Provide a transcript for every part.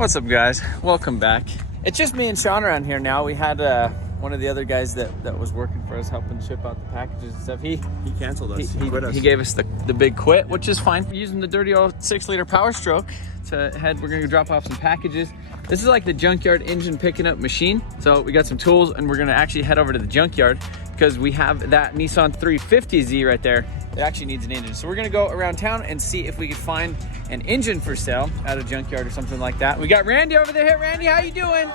What's up, guys? Welcome back. It's just me and Sean around here now. We had one of the other guys that was working for us helping ship out the packages and stuff. He canceled us. He quit us. He gave us the big quit, which is fine. We're using the dirty old 6-liter Power Stroke to head. We're gonna go drop off some packages. This is like the Junkyard engine picking up machine. So we got some tools and we're gonna actually head over to the Junkyard because we have that Nissan 350Z right there. It actually needs an engine. So we're gonna go around town and see if we can find an engine for sale at a junkyard or something like that. We got Randy over there. Hey, Randy, how you doing?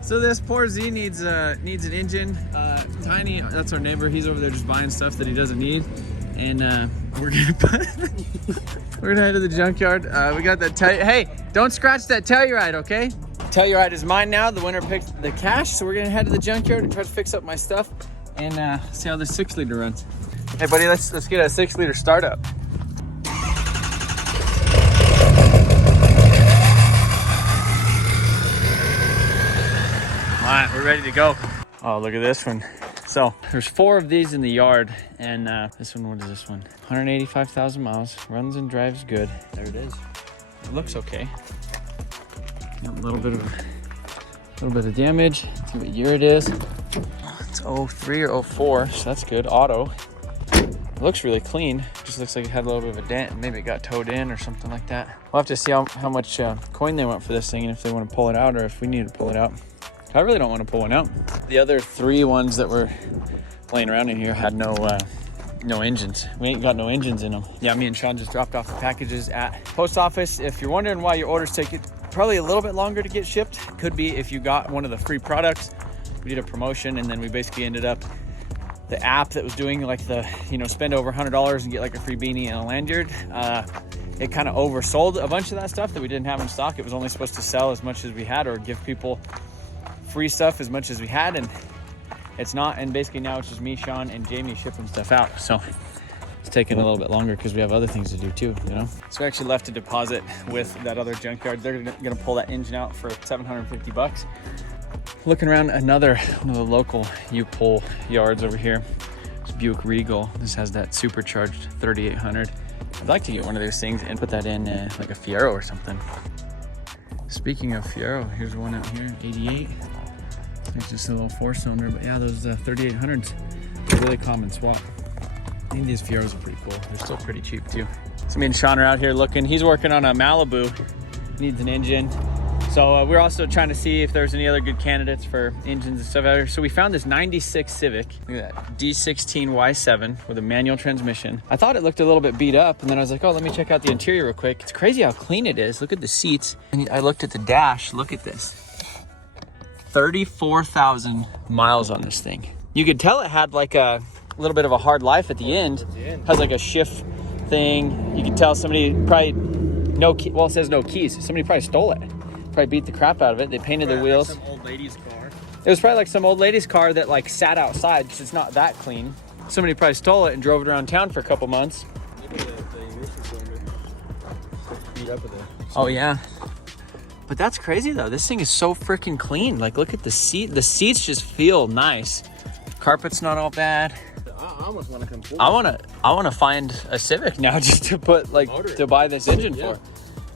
So this poor Z needs an engine. Tiny, that's our neighbor. He's over there just buying stuff that he doesn't need. And we're gonna head to the junkyard. We got that hey, don't scratch that Telluride, okay? Telluride is mine now. The winner picked the cash, so we're gonna head to the junkyard and try to fix up my stuff and see how this 6-liter runs. Hey buddy, let's get a 6-liter startup. All right, we're ready to go. Oh, look at this one. So there's 4 of these in the yard, and this one, what is this one? 185,000 miles, runs and drives good. There it is. It looks okay. Got a little bit of damage. Let's see what year it is. It's 03 or 04, so that's good. Auto. It looks really clean. Just looks like it had a little bit of a dent. Maybe it got towed in or something like that. We'll have to see how much coin they want for this thing and if they want to pull it out or if we need to pull it out. I really don't want to pull one out. The other 3 ones that were laying around in here had no engines. We ain't got no engines in them. Yeah, me and Sean just dropped off the packages at post office. If you're wondering why your orders take probably a little bit longer to get shipped, could be if you got one of the free products. We did a promotion and then we basically ended up, the app that was doing like the, spend over $100 and get like a free beanie and a lanyard, it kind of oversold a bunch of that stuff that we didn't have in stock. It was only supposed to sell as much as we had or give people free stuff as much as we had, and it's not. And basically now it's just me, Sean, and Jamie shipping stuff out. So it's taking a little bit longer because we have other things to do too, So we actually left a deposit with that other junkyard. They're gonna pull that engine out for $750. Looking around another one of the local U-Pull yards over here. It's Buick Regal. This has that supercharged 3800. I'd like to get one of those things and put that in like a Fiero or something. Speaking of Fiero, here's one out here, 88. It's just a little 4-cylinder, but yeah, those 3800s are really common swap. I think these Fieros are pretty cool. They're still pretty cheap too. So me and Sean are out here looking. He's working on a Malibu, needs an engine. So we're also trying to see if there's any other good candidates for engines and stuff out here. So we found this 96 Civic, look at that, D16 Y7 with a manual transmission. I thought it looked a little bit beat up, and then I was like, oh, let me check out the interior real quick. It's crazy how clean it is. Look at the seats. And I looked at the dash, look at this. 34,000 miles on this thing. You could tell it had like a little bit of a hard life at the end. Has like a shift thing. You can tell somebody probably, it says no keys. Somebody probably stole it. Probably beat the crap out of it. They painted their wheels. Like some old lady's car. It was probably like some old lady's car that like sat outside because it's not that clean. Somebody probably stole it and drove it around town for a couple months. Look at the ignition cylinder. Beat up with it. Oh yeah. But that's crazy though. This thing is so freaking clean. Like look at the seat. The seats just feel nice. Carpet's not all bad. I almost want to come forward. I want to find a Civic now just to put like to buy this engine for.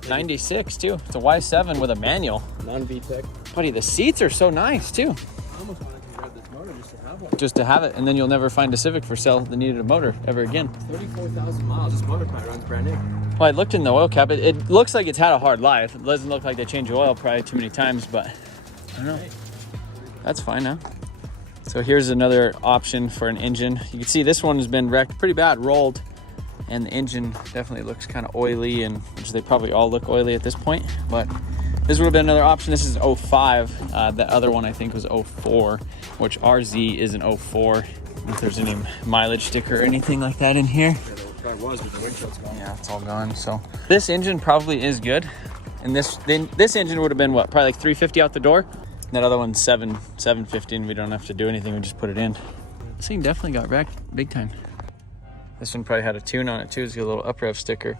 96 too. It's a Y7 with a manual. Non-VTEC. Buddy, the seats are so nice too. I almost want to convert this motor just to have one. Just to have it, and then you'll never find a Civic for sale that needed a motor ever again. 34,000 miles. This motor probably runs brand new. Well, I looked in the oil cap. It looks like it's had a hard life. It doesn't look like they changed the oil probably too many times, but I don't know. That's fine now. So here's another option for an engine. You can see this one has been wrecked pretty bad, rolled. And the engine definitely looks kind of oily, and which they probably all look oily at this point, but this would have been another option. This is 05. The other one I think was 04, which RZ is an 04. If there's any mileage sticker or anything like that in here. Yeah, there was, but the windshield's gone. Yeah, it's all gone. So this engine probably is good. And this engine would have been what, probably like 350 out the door. And that other one's 750, and we don't have to do anything. We just put it in. This thing definitely got wrecked big time. This one probably had a tune on it too. It's got a little up rev sticker.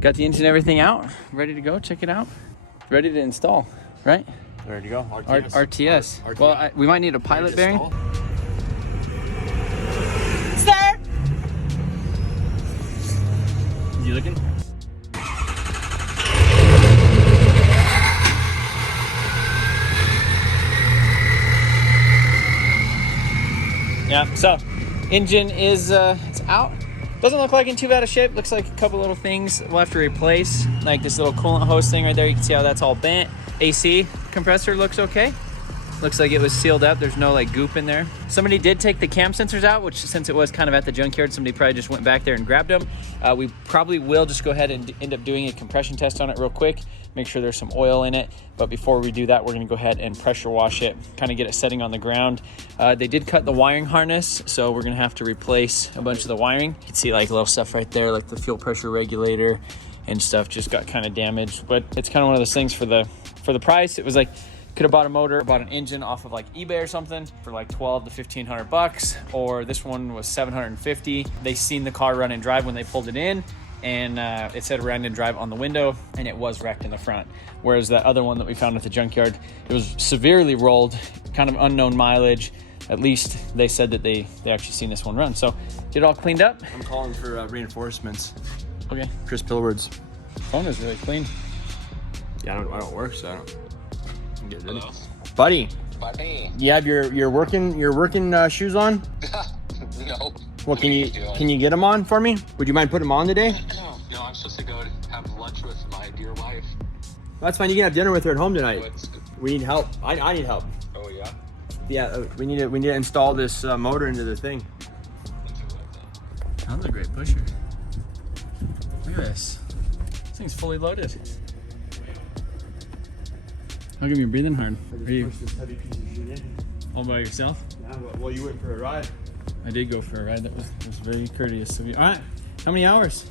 Got the engine and everything out, ready to go. Check it out. Ready to install, right? Ready to go. RTS. RTS. Well, we might need a pilot bearing. Sir, Yeah, so engine is it's out. Doesn't look like in too bad a shape. Looks like a couple little things we'll have to replace, like this little coolant hose thing right there. You can see how that's all bent. AC compressor looks okay. Looks like it was sealed up. There's no like goop in there. Somebody did take the cam sensors out, which since it was kind of at the junkyard, somebody probably just went back there and grabbed them. We probably will just go ahead and end up doing a compression test on it real quick. Make sure there's some oil in it. But before we do that, we're gonna go ahead and pressure wash it, kind of get it setting on the ground. They did cut the wiring harness, so we're gonna have to replace a bunch of the wiring. You can see like little stuff right there, like the fuel pressure regulator and stuff just got kind of damaged. But it's kind of one of those things for the price. It was like, could have bought a motor, bought an engine off of like eBay or something for like 12 to 1500 bucks, or this one was 750. They seen the car run and drive when they pulled it in, and it said run and drive on the window, and it was wrecked in the front. Whereas that other one that we found at the junkyard, it was severely rolled, kind of unknown mileage. At least they said that they actually seen this one run. So get it all cleaned up. I'm calling for reinforcements. Okay. Chris Pillward's Phone is really clean. Yeah, I don't work, so I don't. Get ready. Hello. Buddy, Buddy. you have your working shoes on? No. Well, can you get them on for me? Would you mind putting them on today? No, I'm supposed to go have lunch with my dear wife. That's fine. You can have dinner with her at home tonight. What's- We need help. I need help. Oh yeah. Yeah, we need to install this motor into the thing. That's a great pusher. Look at this. This thing's fully loaded. How come you're breathing hard? Are you This heavy piece of shit in. all by yourself? Yeah, well, you went for a ride. I did go for a ride. That was very courteous of you. All right. How many hours?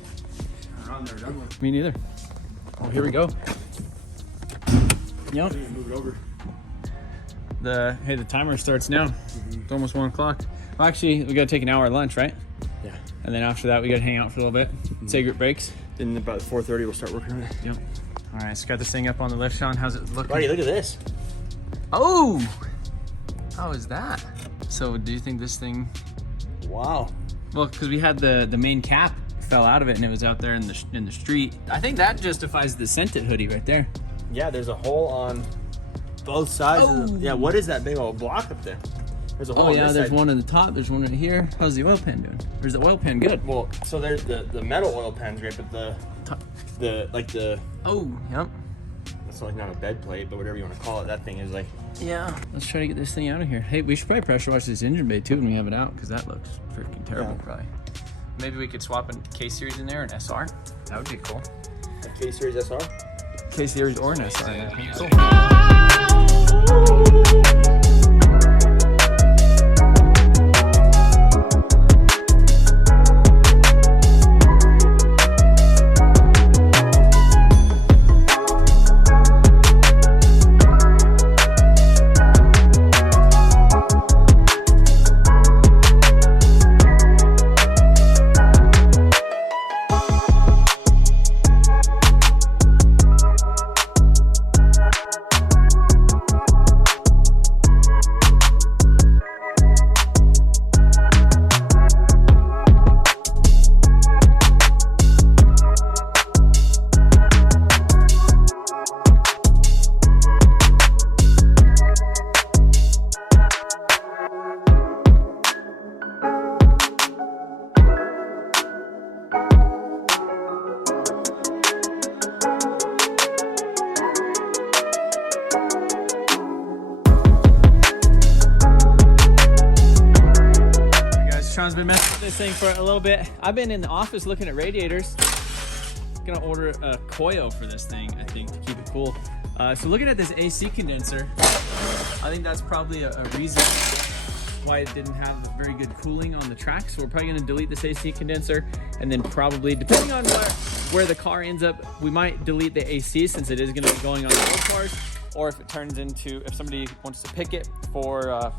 Around there, done with. Me neither. Oh, here we go. Yep. Move it over. The timer starts now. It's almost 1 o'clock. Well, actually, we gotta take an hour lunch, right? Yeah. And then after that, we gotta hang out for a little bit. Cigarette breaks. Then about 4:30, we'll start working on it. Yep. All right, so got this thing up on the lift, Sean. How's it looking? Buddy, look at this. Oh! How is that? So, do you think this thing? Wow. Well, because we had the main cap fell out of it and it was out there in the street. I think that justifies the scented hoodie right there. Yeah, there's a hole on both sides. Of the, yeah, what is that big old block up there? There's a hole. Oh on yeah, this there's side. one on the top. There's one right here. How's the oil pan doing? Or is the oil pan good? Well, so there's the metal oil pan's great, but the Oh, yep. it's like not a bed plate, but whatever you want to call it, that thing is like. Yeah. Let's try to get this thing out of here. Hey, we should probably pressure wash this engine bay too when we have it out, because that looks freaking terrible. Yeah. Probably. Maybe we could swap a K-Series in there, an SR. That would be cool. A K-Series SR? K-Series or an SR. Yeah, That'd be music. cool. Sean's been messing with this thing for a little bit. I've been in the office looking at radiators. Gonna order a coil for this thing, I think, to keep it cool. So looking at this AC condenser, I think that's probably a reason why it didn't have very good cooling on the track. So we're probably gonna delete this AC condenser, and then probably, depending on where the car ends up, we might delete the AC since it is gonna be going on the old cars, or if it turns into, if somebody wants to pick it for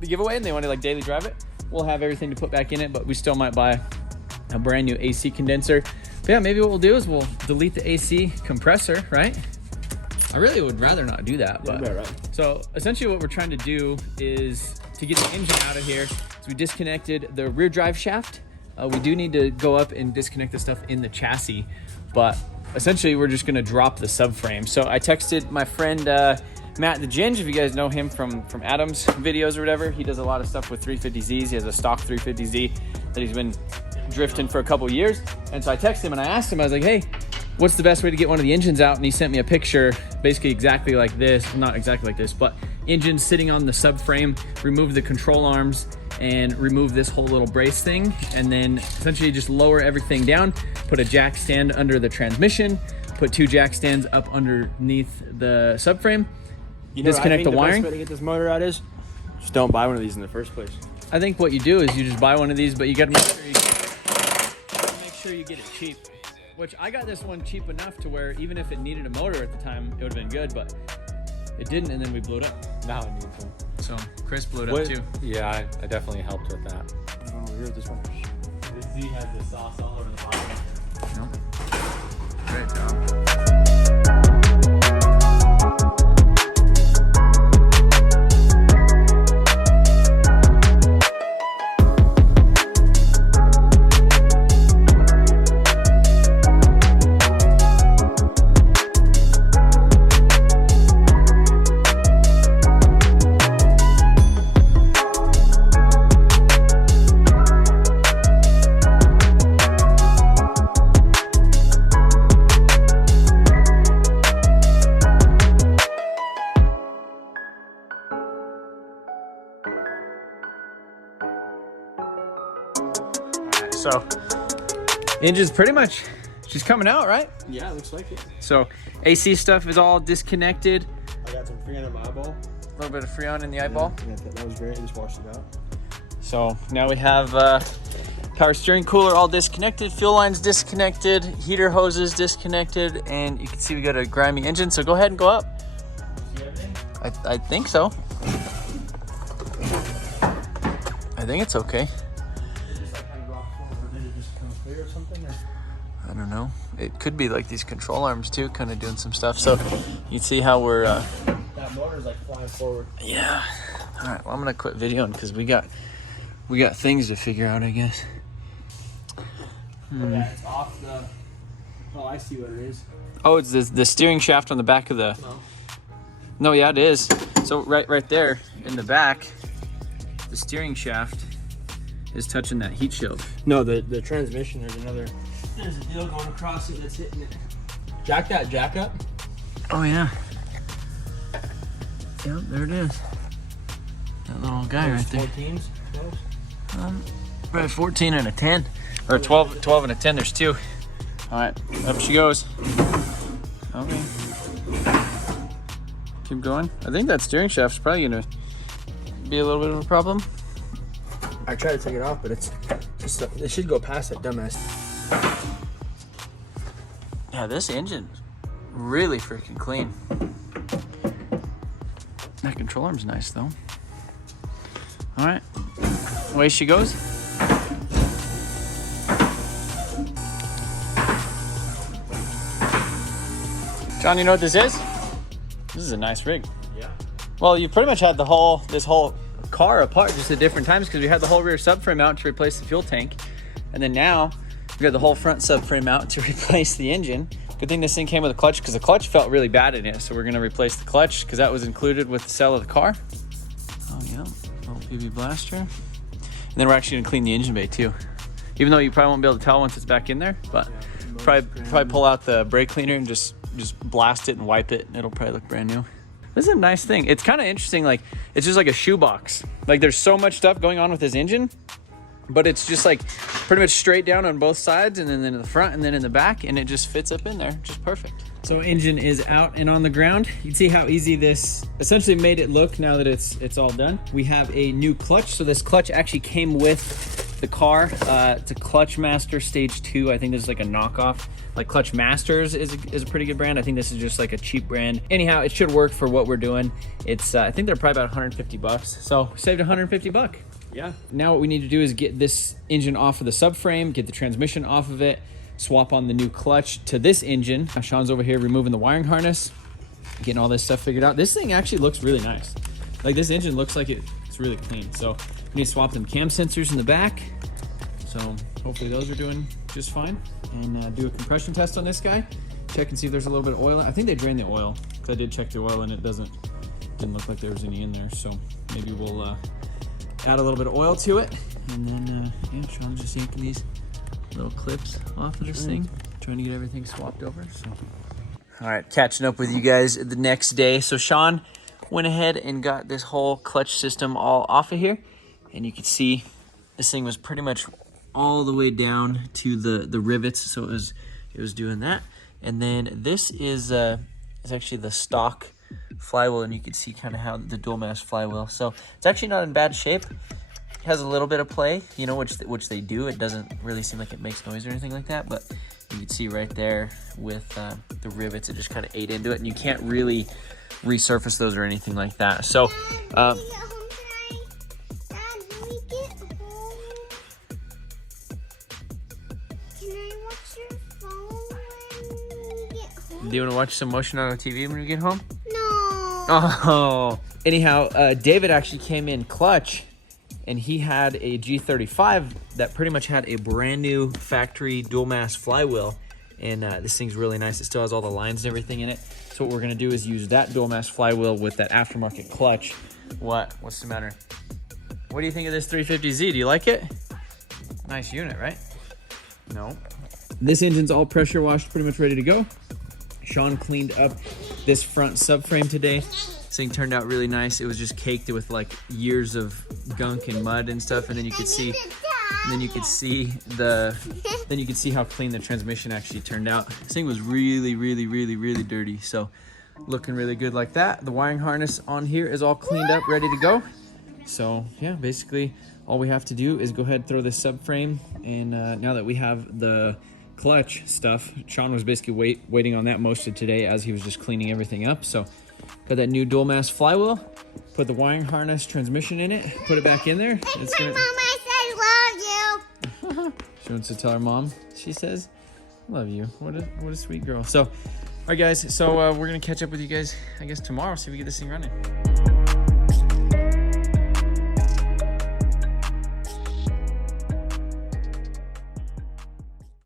the giveaway and they want to like daily drive it, we'll have everything to put back in it, but we still might buy a brand new AC condenser. But yeah, maybe what we'll do is we'll delete the AC compressor, right? I really would rather not do that, but right. so essentially what we're trying to do is to get the engine out of here. So we disconnected the rear drive shaft. We do need to go up and disconnect the stuff in the chassis, but essentially we're just gonna drop the subframe. So I texted my friend Matt the Ginge, if you guys know him from Adam's videos or whatever, he does a lot of stuff with 350Zs. He has a stock 350Z that he's been drifting for a couple years. And so I texted him and I asked him, I was like, hey, what's the best way to get one of the engines out? And he sent me a picture, basically exactly like this, not exactly like this, but engine sitting on the subframe, remove the control arms and remove this whole little brace thing. And then essentially just lower everything down, put a jack stand under the transmission, put 2 jack stands up underneath the subframe, disconnect the wiring. The best way to get this motor out is just don't buy one of these in the first place. I think what you do is you just buy one of these, but you gotta make sure you get it cheap. Which I got this one cheap enough to where even if it needed a motor at the time, it would have been good, but it didn't, and then we blew it up. Now it needs one. So Chris blew it up too. Yeah, I definitely helped with that. Over here with this one. The Z has the sauce all over the bottom. Nope. Great job. So engine's pretty much just coming out, right? Yeah, it looks like it. So AC stuff is all disconnected. I got some Freon in my eyeball. A little bit of Freon in the eyeball. Yeah, that was great. I just washed it out. So now we have power steering cooler all disconnected, fuel lines disconnected, heater hoses disconnected, and you can see we got a grimy engine. So go ahead and go up. See everything? I think so. I think it's okay. I don't know. It could be like these control arms too, kind of doing some stuff. So you can see how we're. That motor's like flying forward. Yeah. All right. Well, I'm gonna quit videoing because we got things to figure out, I guess. Yeah, it's off the. Oh, I see what it is. Oh, it's the steering shaft on the back of the. No, yeah, it is. So right there in the back, the steering shaft is touching that heat shield. No, the transmission. There's a deal going across it that's hitting it. Jack that jack up. Oh yeah. Yep, there it is. That little guy right there. 14s. Probably 14 and a 10, or 12 and a 10. There's 2. All right, up she goes. Okay. Keep going. I think that steering shaft's probably gonna be a little bit of a problem. I tried to take it off, but it should go past that dumbass. Yeah, this engine's really freaking clean. That control arm's nice though. All right, away she goes. John, you know what this is? This is a nice rig. Yeah. Well, you pretty much had this whole car apart just at different times because we had the whole rear subframe out to replace the fuel tank, and then now we got the whole front subframe out to replace the engine. Good thing this thing came with a clutch because the clutch felt really bad in it, so we're gonna replace the clutch because that was included with the sale of the car. Oh yeah, little PB blaster. And then we're actually gonna clean the engine bay too, even though you probably won't be able to tell once it's back in there. But probably pull out the brake cleaner and just blast it and wipe it, and it'll probably look brand new. This is a nice thing. It's kind of interesting. Like, it's just like a shoebox. Like, there's so much stuff going on with this engine, but it's just like pretty much straight down on both sides, and then in the front and then in the back, and it just fits up in there just perfect. So engine is out and on the ground. You can see how easy this essentially made it look now that it's all done. We have a new clutch. So this clutch actually came with the car. It's a Clutch Master Stage 2. I think this is like a knockoff. Like Clutch Masters is a pretty good brand. I think this is just like a cheap brand. Anyhow, it should work for what we're doing. It's I think they're probably about 150 bucks. So saved 150 bucks. Yeah. Now what we need to do is get this engine off of the subframe, get the transmission off of it, swap on the new clutch to this engine. Now Sean's over here removing the wiring harness, getting all this stuff figured out. This thing actually looks really nice. Like, this engine looks like it's really clean. So we need to swap them cam sensors in the back. So hopefully those are doing just fine. And do a compression test on this guy. Check and see if there's a little bit of oil. I think they drained the oil because I did check the oil and it doesn't didn't look like there was any in there. So maybe we'll add a little bit of oil to it, and then yeah, Sean's just yanking these little clips off of this thing, trying to get everything swapped over. So, all right, catching up with you guys the next day. So Sean went ahead and got this whole clutch system all off of here, and you can see this thing was pretty much all the way down to the rivets. So it was doing that, and then this is actually the stock flywheel, and you can see kind of how the dual mass flywheel. So it's actually not in bad shape. It has a little bit of play, you know, which they do. It doesn't really seem like it makes noise or anything like that, but you can see right there with the rivets, it just kind of ate into it, and you can't really resurface those or anything like that. So do you want to watch some MotionAutoTv when we get home? No. Oh. Anyhow, David actually came in clutch, and he had a G35 that pretty much had a brand new factory dual mass flywheel. And this thing's really nice. It still has all the lines and everything in it. So what we're gonna do is use that dual mass flywheel with that aftermarket clutch. What's the matter? What do you think of this 350Z? Do you like it? Nice unit, right? No. This engine's all pressure washed, pretty much ready to go. Sean cleaned up this front subframe today. This thing turned out really nice. It was just caked with like years of gunk and mud and stuff, and then you could see, how clean the transmission actually turned out. This thing was really, really, really, really dirty. So looking really good like that. The wiring harness on here is all cleaned up, ready to go. So yeah, basically all we have to do is go ahead and throw this subframe, and now that we have the clutch stuff, Sean was basically waiting on that most of today as he was just cleaning everything up. So got that new dual mass flywheel, put the wiring harness transmission in it, put it back in there. It's my mom, I said love you. She wants to tell her mom. She says, love you. What a sweet girl. So, all right guys, so we're gonna catch up with you guys, I guess, tomorrow, see if we get this thing running.